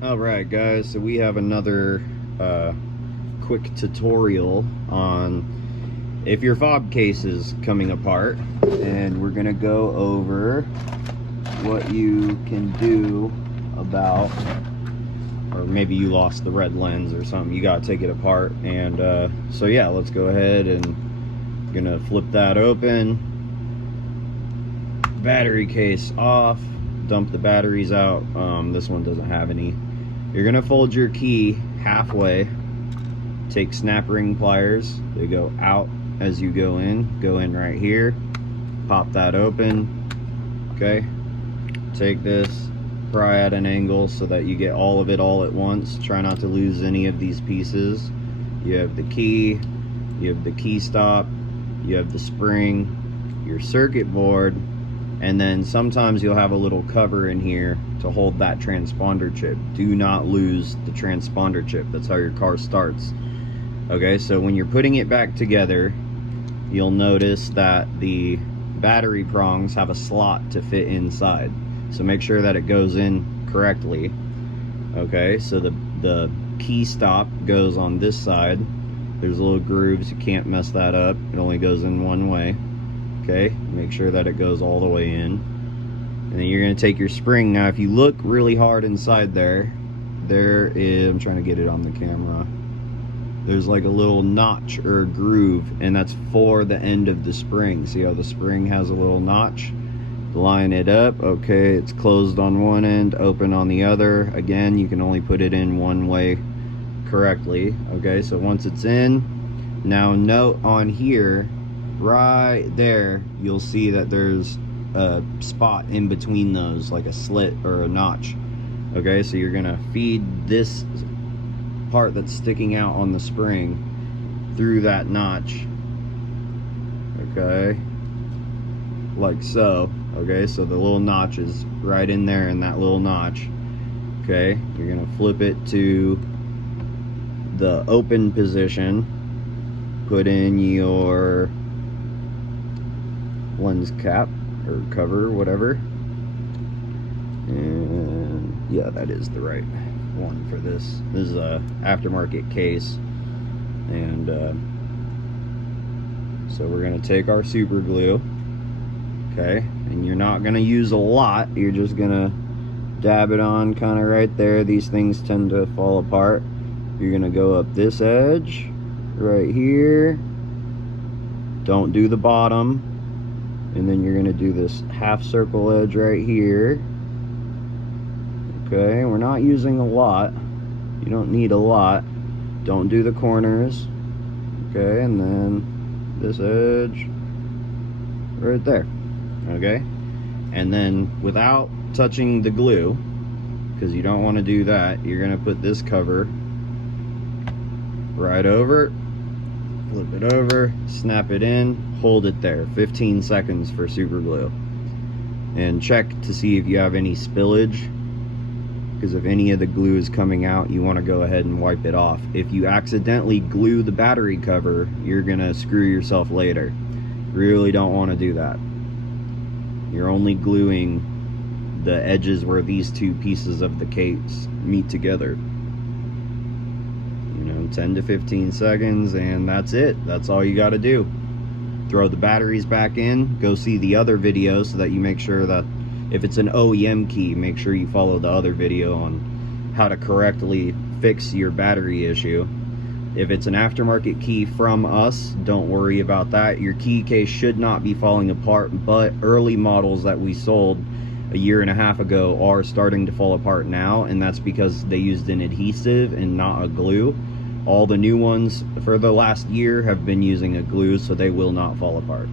Alright guys, so we have another quick tutorial on if your fob case is coming apart, and we're gonna go over what you can do about, or maybe you lost the red lens or something, you gotta take it apart. And so yeah, let's go ahead and gonna flip that open, battery case off, dump the batteries out. This one doesn't have any. You're gonna fold your key halfway, take snap ring pliers, they go out as you go in right here, pop that open. Okay, take this, pry at an angle so that you get all of it all at once. Try not to lose any of these pieces. You have the key, you have the key stop, you have the spring, your circuit board, and then sometimes you'll have a little cover in here to hold that transponder chip. Do not lose the transponder chip. That's how your car starts. Okay, so when you're putting it back together, you'll notice that the battery prongs have a slot to fit inside. So make sure that it goes in correctly. Okay, so the key stop goes on this side. There's little grooves, you can't mess that up. It only goes in one way. Okay, make sure that it goes all the way in. And then you're going to take your spring. Now if you look really hard inside there is, I'm trying to get it on the camera, there's like a little notch or a groove, and that's for the end of the spring. See how the spring has a little notch? Line it up. Okay, it's closed on one end, open on the other. Again, you can only put it in one way correctly. Okay, so once it's in, now note on here right there, you'll see that there's a spot in between those, like a slit or a notch. Okay, so you're gonna feed this part that's sticking out on the spring through that notch. Okay, like so. Okay, so the little notch is right in there in that little notch. Okay, you're gonna flip it to the open position, put in your lens cap or cover, whatever, and yeah, that is the right one for this. This is a aftermarket case, and so we're going to take our super glue. Okay, and you're not going to use a lot, you're just going to dab it on kind of right there. These things tend to fall apart. You're going to go up this edge right here, don't do the bottom, and then you're going to do this half circle edge right here. Okay, we're not using a lot, you don't need a lot. Don't do the corners. Okay, and then this edge right there. Okay, and then without touching the glue, because you don't want to do that, you're going to put this cover right over, flip it over, snap it in, hold it there 15 seconds for super glue, and check to see if you have any spillage, because if any of the glue is coming out, you want to go ahead and wipe it off. If you accidentally glue the battery cover, you're gonna screw yourself later. Really don't want to do that. You're only gluing the edges where these two pieces of the case meet together. 10 to 15 seconds, and that's it. That's all you got to do. Throw the batteries back in, go see the other video so that you make sure that if it's an OEM key, make sure you follow the other video on how to correctly fix your battery issue. If it's an aftermarket key from us, don't worry about that. Your key case should not be falling apart, but early models that we sold a year and a half ago are starting to fall apart now, and that's because they used an adhesive and not a glue. All the new ones for the last year have been using a glue, so they will not fall apart.